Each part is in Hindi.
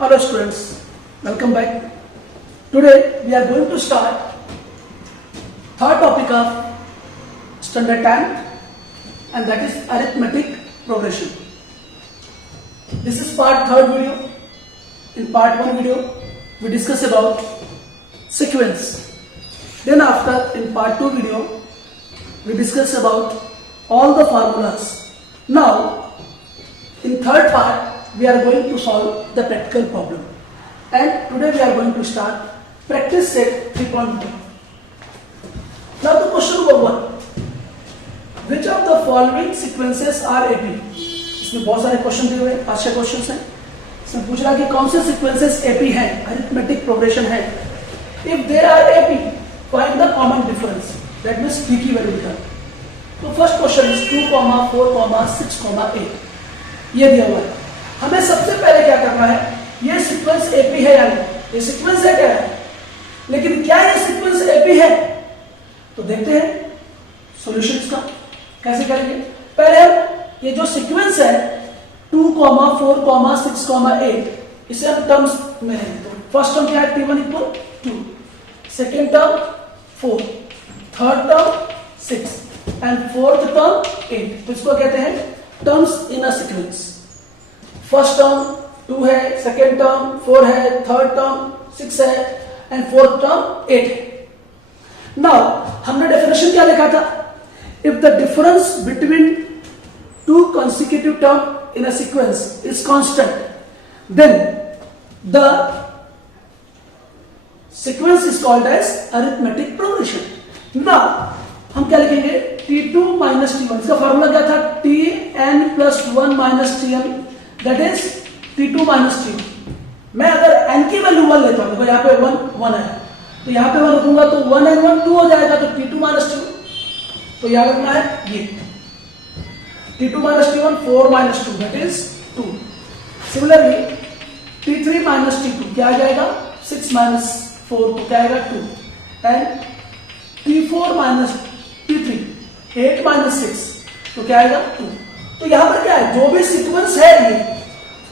Hello students, welcome back. Today we are going to start third topic of standard 10 and that is arithmetic progression. This is part third video. In part 1 video we discuss about sequence. Then after in part 2 video we discuss about all the formulas. Now in third part we are going to solve the practical problem, and today we are going to start practice set 3.2. Now the question number 1, which of the following sequences are AP? इसमें बहुत सारे क्वेश्चन दिए हुए हैं, 5-6 क्वेश्चन हैं. इसमें पूछ रहा है कि कौन से सीक्वेंसेस AP हैं, अरिथमेटिक प्रोग्रेशन है. If they are AP, find the common difference, that means P की वैल्यू निकाल. तो फर्स्ट क्वेश्चन इज 2, 4, 6, 8 ये दिया हुआ है. हमें सबसे पहले क्या करना है, ये सीक्वेंस AP है या नहीं. ये सीक्वेंस है क्या है, लेकिन क्या ये सीक्वेंस AP है, तो देखते हैं सॉल्यूशंस का कैसे करेंगे. पहले हम ये जो सीक्वेंस है 2, 4, 6, 8 इसे हम टर्म्स में लेंगे. तो फर्स्ट टर्म क्या है, T1 equal 2, second term 4, third term 6 and fourth term 8. तो इसको कहते हैं terms in a sequence. First term 2 है, सेकेंड टर्म 4 है, थर्ड टर्म 6 है एंड फोर्थ टर्म 8 है. नाउ हमने डेफिनेशन क्या लिखा था, if the difference between two consecutive term in a sequence is constant then the sequence is called as arithmetic progression. Now हम क्या लिखेंगे, T2 माइनस T1. इसका फॉर्मूला क्या था, Tn plus 1 minus Tn, that is T2 minus T1. मैं अगर n की वैल्यू 1 लेता हूं, यहाँ पे 1 है, तो यहाँ पे 1 रखूंगा तो 1 and 1 2 हो जाएगा, तो T2 माइनस T1. तो याद रखना है ये T2 minus T1 4 minus 2 that is 2. Similarly T3 minus T2 क्या आ जाएगा, 6 माइनस 4 तो क्या आएगा 2 and T4 minus T3 8 minus 6 तो क्या आएगा 2. तो यहां पर क्या है, जो भी सीक्वेंस है ये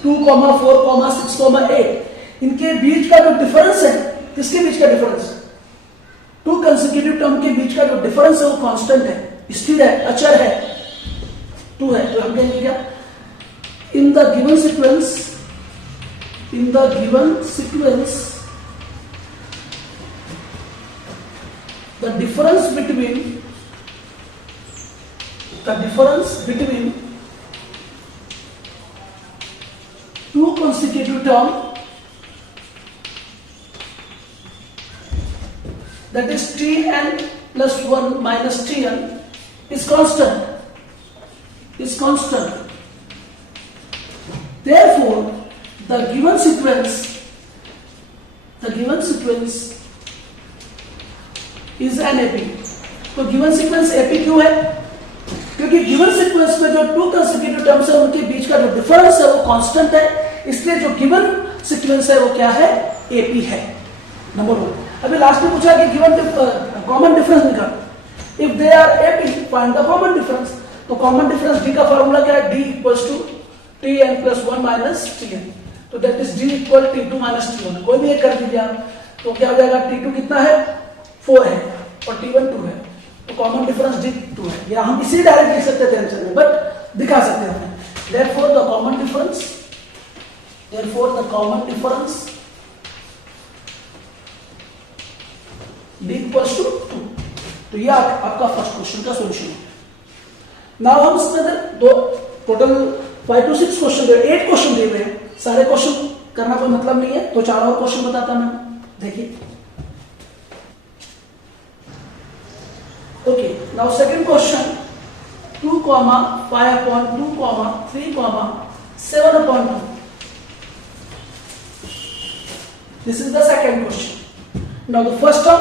2, 4, 6, 8 इनके बीच का जो डिफरेंस है, किसके बीच का डिफरेंस, टू कंसेक्यूटिव टर्म के बीच का जो डिफरेंस है वो कांस्टेंट है, स्थिर है, अचर है, 2 है. तो हम कहेंगे क्या, इन the given sequence the difference between two consecutive term, that is Tn plus 1 minus Tn is constant. Therefore the given sequence is an AP. तो गिवन सीक्वेंस AP क्यों है, क्योंकि गिवन सीक्वेंस में जो टू कंसेक्यूटिव टर्म्स है उनके बीच का जो डिफरेंस है वो कांस्टेंट है, इसलिए जो गिवन सीक्वेंस है वो क्या है, AP है. नंबर 1. अभी लास्ट में पूछा कि गिवन कॉमन डिफरेंस निकाल. If they are AP find the common difference. तो कॉमन डिफरेंस D का फॉर्मूला क्या है, D equals to Tn plus 1 minus Tn. तो that is D equal T2 minus T1. कोई भी एक कर दीजिए आप, तो क्या हो जाएगा, T2 कितना है 4 है और T1 2 है, तो कॉमन डिफरेंस D 2 है. या हम इसी डायरेक्ट लिख सकते थे आंसर में, बट दिखा सकते हैं. Therefore the common difference D equals to 2. तो ये आपका फर्स्ट क्वेश्चन का सॉल्यूशन है. नाउ हम इसके अंदर दो टोटल 5 to 6 क्वेश्चन दिए, 8 क्वेश्चन दिए हुए हैं. सारे क्वेश्चन करना कोई मतलब नहीं है, तो 4 और क्वेश्चन बताता मैं. देखिए, okay, now second question 2, 5/2, 3/7/2. This is the second question. Now the first term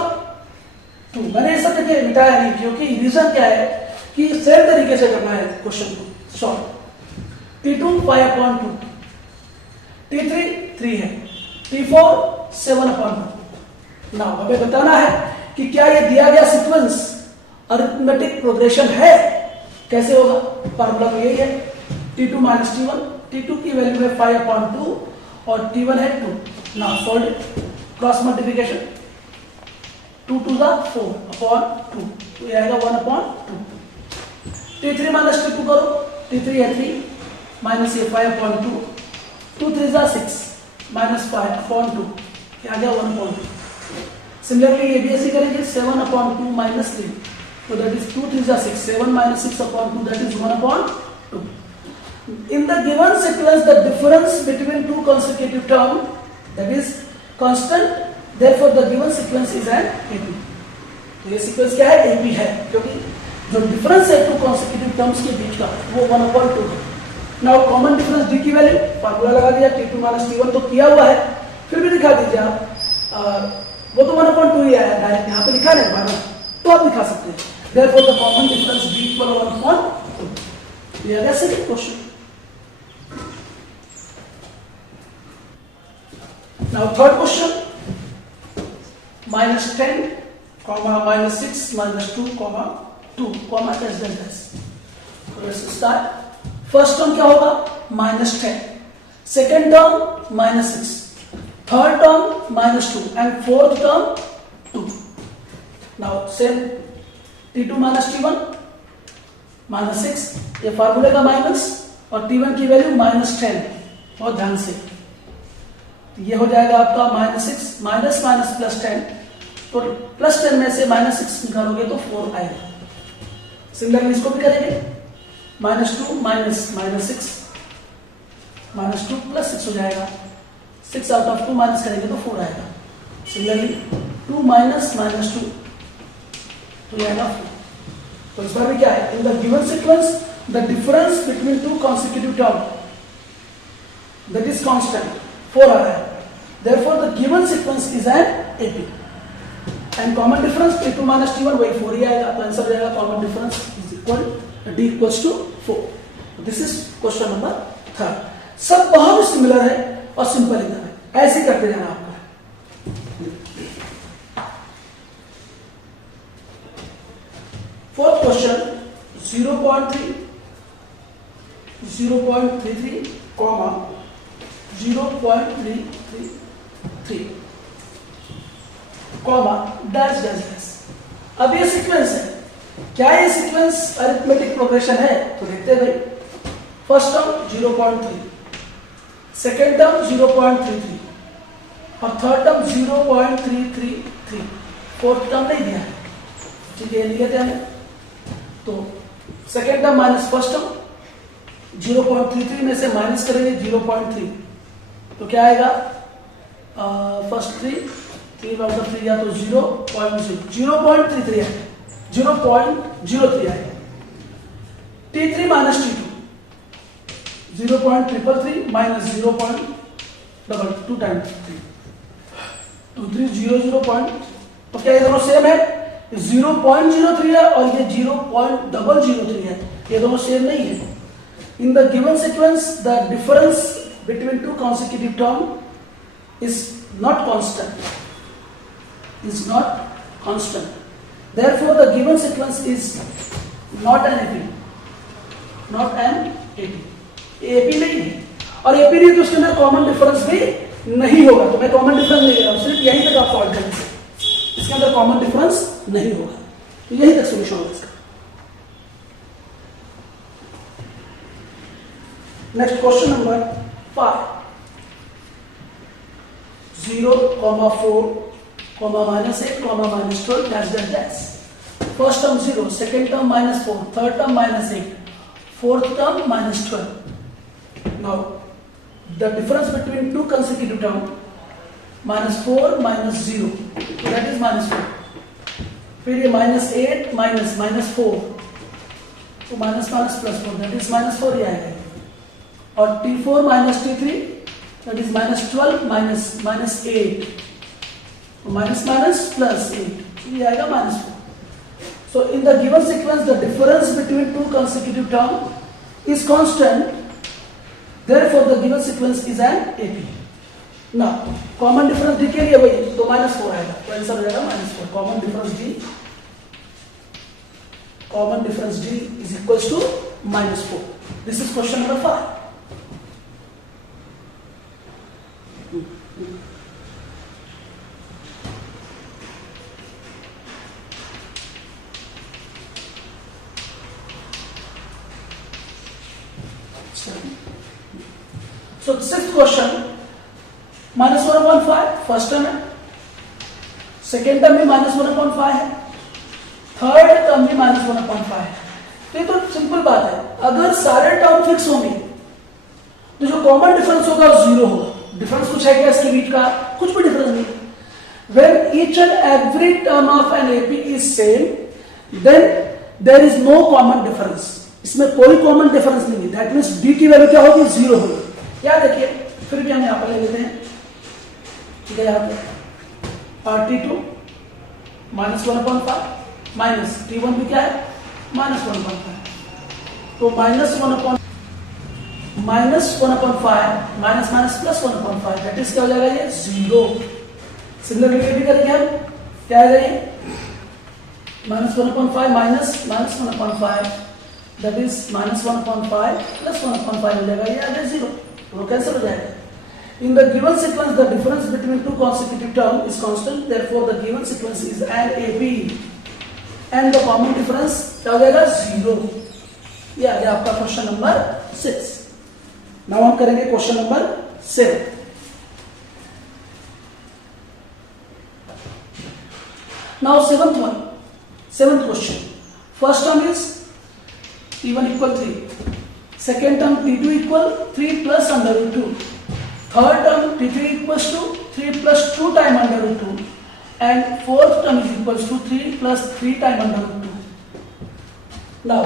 2. मैंने ये सब देखिए मिटाया नहीं, क्योंकि रीजन क्या है कि सेम तरीके से करना है क्वेश्चन को सॉल्व. T2 5/2, T3 3 है, T4 7/2. नाउ हमें बताना है कि क्या ये दिया गया सीक्वेंस अरिथमेटिक प्रोग्रेशन है. कैसे होगा, फॉर्मूला तो यही है T2 माइनस T1. T2 की वैल्यू है 5/2 और T1 है 2. Now solve it. Cross multiplication. 2 to the 4 upon 2. तो ये आएगा 1 upon 2. T3 minus T2 करो. T3 है 3 minus ये 5 upon 2. 2 3 is 6 minus 5 upon 2. क्या आ गया 1 upon 2. Similarly ये भी ऐसे करेंगे 7 upon 2 minus 3. So that is 2 3 is 6. 7 minus 6 upon 2, that is 1 upon 2. In the given sequence, the difference between two consecutive terms, that is constant. Therefore, the given sequence is an AP. तो ये sequence क्या है? AP है, क्योंकि जो difference है two consecutive terms के बीच का वो 1 upon 2 है. Now common difference D की वैल्यू फार्मूला लगा दिया. T2 minus T1 तो किया हुआ है, फिर भी दिखा दीजिए आप. वो तो 1 upon 2 ही आया डायरेक्ट यहाँ पे लिखा नहीं बार तो आप दिखा सकते हैं. Therefore, the common difference D equal 1 upon 2. ये आ गया second question. Now third question, minus 10, comma minus 6, minus 2, comma 2, comma dash dash dash. So let's start. First term क्या होगा? Minus 10. Second term minus 6. Third term minus 2 and fourth term 2. Now same T2 minus T1 minus 6. ये फार्मूले का माइनस और T1 की वैल्यू minus 10. बहुत ध्यान से. ये हो जाएगा आपका -6 माइनस माइनस प्लस 10. तो प्लस 10 में से -6 निकालोगे तो 4 आएगा. सिमिलरली इसको भी करेंगे. -2 माइनस -6 -2 प्लस 6 हो जाएगा. 6 आउट ऑफ 2 माइनस करेंगे तो 4 आएगा. सिमिलरली 2 माइनस -2 तो ये आएगा 4. तो इस बार भी क्या है? In the given sequence the difference between to consecutive term that is constant 4 आ रहा है. Therefore, the given sequence is an AP. And common difference T2 minus T1 वही 4 ही आएगा. तो आंसर जाएगा common difference is equal D equals to 4. This is question number 3. सब बहुत सिमिलर है और सिंपल एकदम है. ऐसे करते जाना आपको. Fourth question 0.3 0.33 comma 0.333 comma dash dash dash. अब ये सीक्वेंस है. क्या ये सीक्वेंस अरिथमेटिक प्रोग्रेशन है? तो देखते हैं भाई. फर्स्ट टर्म 0.3, सेकेंड टर्म 0.33 और थर्ड टर्म 0.333. फोर्थ टर्म नहीं दिया है. ठीक है, लिए थे हमें. तो second term minus first term 0.33 में से माइनस करेंगे 0.3 तो क्या आएगा? फर्स्ट 3 आउट ऑफ 3 या तो 0.33 है. 0.03 आएगा. T3 minus T2 0.333 minus 0.22 times 3 2 3 0 0 point. तो क्या ये दोनों सेम है? 0.03 है और ये 0.003 है. ये दोनों सेम नहीं है. In the given sequence, the difference between two consecutive terms is not constant. Therefore, the given sequence is not an AP. AP नहीं है. और AP नहीं तो उसके अंदर कॉमन डिफरेंस भी नहीं होगा. तो मैं कॉमन डिफरेंस नहीं ले रहा हूँ, सिर्फ यहीं तक आप सॉल्व करेंगे. इसके अंदर कॉमन डिफरेंस नहीं होगा. तो यही तक सोल्यूशन होगा इसका. Next question number 5. 0, 4, minus 8, minus 12, dash dash dash. First term 0, second term minus 4, third term minus 8, fourth term minus 12. Now, the difference between two consecutive terms minus 4 minus 0, so that is minus 4. फिर ये minus 8 minus 4, तो minus plus 4, that is minus 4 ही आएगा. और T4 minus T3 that is minus 12 minus 8 minus plus 8 ये आएगा minus 4. So in the given sequence the difference between two consecutive terms is constant. Therefore the given sequence is an AP. Now common difference D के लिए वही तो minus 4 आएगा. तो आंसर हो जाएगा minus 4. Common difference D is equals to minus 4. This is question number 5. So sixth question, -1/5 first term है, सेकेंड टर्म भी -1/5 है, थर्ड टर्म भी -1/5 है। तो ये तो सिंपल बात है, अगर सारे टर्म फिक्स होंगे तो जो कॉमन डिफरेंस होगा 0 होगा। डिफरेंस कुछ है क्या इसके बीच का? कुछ भी डिफरेंस नहीं। When each and every term of an AP is same, then there is no common difference. इसमें कोई कॉमन डिफरेंस नहीं है। दैट मीन्स डी की वैल्यू क्या होगी? 0 होगी। क्या देखिए, फिर भी हम यहां पर ले लेते हैं, ठीक है, यहां पर T2 -1/5 माइनस T1 भी क्या है? -1/5। तो -1/5 minus minus plus 1/5 that is क्या हो जाएगा? ये 0। सिमिलरली भी करेंगे हम, क्या है ये? -1/5 माइनस -1/5 दैट इज -1/5 प्लस 1/5 हो जाएगा, ये आ गया 0। वो कैंसिल हो जाएगा। In the given sequence, the difference between two consecutive terms is constant. Therefore, the given sequence is an AP, and the common difference क्या हो जाएगा? 0। ये आ गया आपका क्वेश्चन नंबर 6। नाउ हम करेंगे question number 7। Now seventh question. First term is T1 equal 3. Second term T2 equal 3 plus under root 2. Third term T3 equals to 3 plus 2 time under root 2. And fourth term is equals to 3 plus 3 time under root 2. Now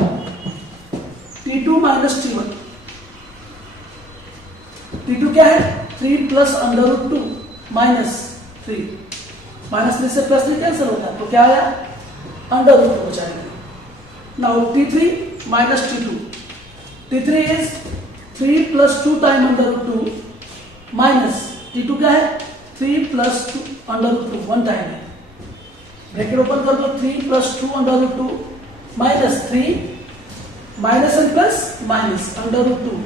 T2 minus T1. T2 क्या है? 3 plus under root 2 minus 3. Minus 3 से प्लस 3 कैंसिल होता है, तो क्या आया? अंडर रूट हो जाएगा। Now T3 minus T2. T3 is 3 plus 2 time under root 2 minus T2 क्या है? 3 plus 2 अंडर रूट 2 1 टाइम है। ब्रैकेट ओपन कर दो, 3 plus 2 under root 2 minus 3 minus and plus minus under root 2।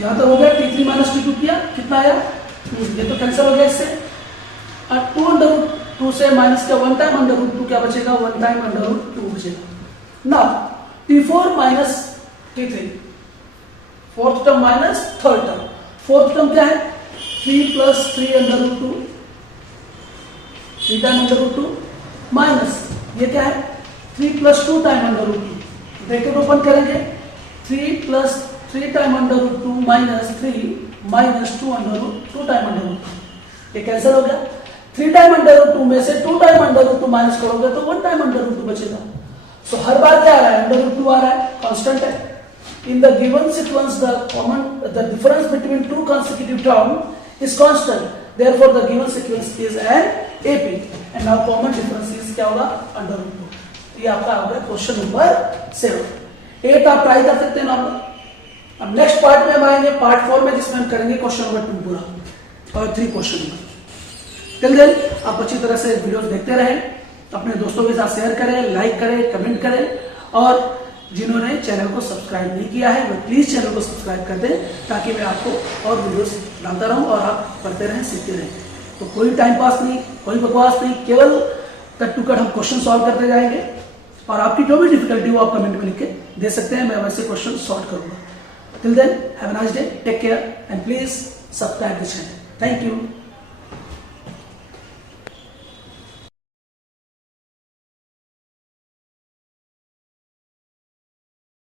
यहां तक हो गया। T3 माइनस T2 किया, कितना आया? ये तो कैंसिल हो गया इससे। 2 अंडर रूट 2 से माइनस का 1 टाइम अंडर रूट 2 क्या बचेगा? 1 टाइम अंडर रूट 2 बचेगा। Now T4 minus T3, fourth term minus third term. Fourth term क्या है? 3 plus 3 under root 2, 3 time under root 2 minus ये क्या है? 3 plus 2 time under root 2। Bracket open करेंगे, 3 plus 3 time under root 2 minus 3 minus 2 under root 2 time under root 2। ये कैंसिल हो गया। 3 टाइम अंडर रूट 2 में से 2 टाइम अंडर रूट 2 माइनस करोगे तो 1 टाइम अंडर रूट 2 बचेगा। सो हर बार क्या आ रहा है? अंडर रूट 2 आ रहा है, कांस्टेंट है। In the given sequence the difference between two consecutive term is constant, therefore the given sequence is an AP, and now common difference is क्या होगा? Under root 2। ये आपका होगा क्वेश्चन नंबर 7। 8 आप ट्राई कर सकते हैं नॉर्मल। अब नेक्स्ट पार्ट में हम आएंगे, पार्ट 4 में, जिसमें हम करेंगे क्वेश्चन नंबर 2 पूरा और 3 क्वेश्चन नंबर। टिल देन आप अच्छी तरह से वीडियोस देखते रहें, अपने दोस्तों के साथ शेयर करें, लाइक करें, कमेंट करें, और जिन्होंने चैनल को सब्सक्राइब नहीं किया है वो प्लीज चैनल को सब्सक्राइब कर दें, ताकि मैं आपको और वीडियोस डालता रहूं और आप पढ़ते रहें, सीखते रहें। तो कोई टाइम पास नहीं, कोई बकवास नहीं, केवल कट टू कट हम क्वेश्चन सॉल्व करते जाएंगे, और आपकी जो भी डिफिकल्टी हो आप कमेंट में लिख के दे सकते हैं, मैं वैसे क्वेश्चन सॉल्व करूंगा। Till then, have a nice day, take care, and please subscribe the channel. Thank you.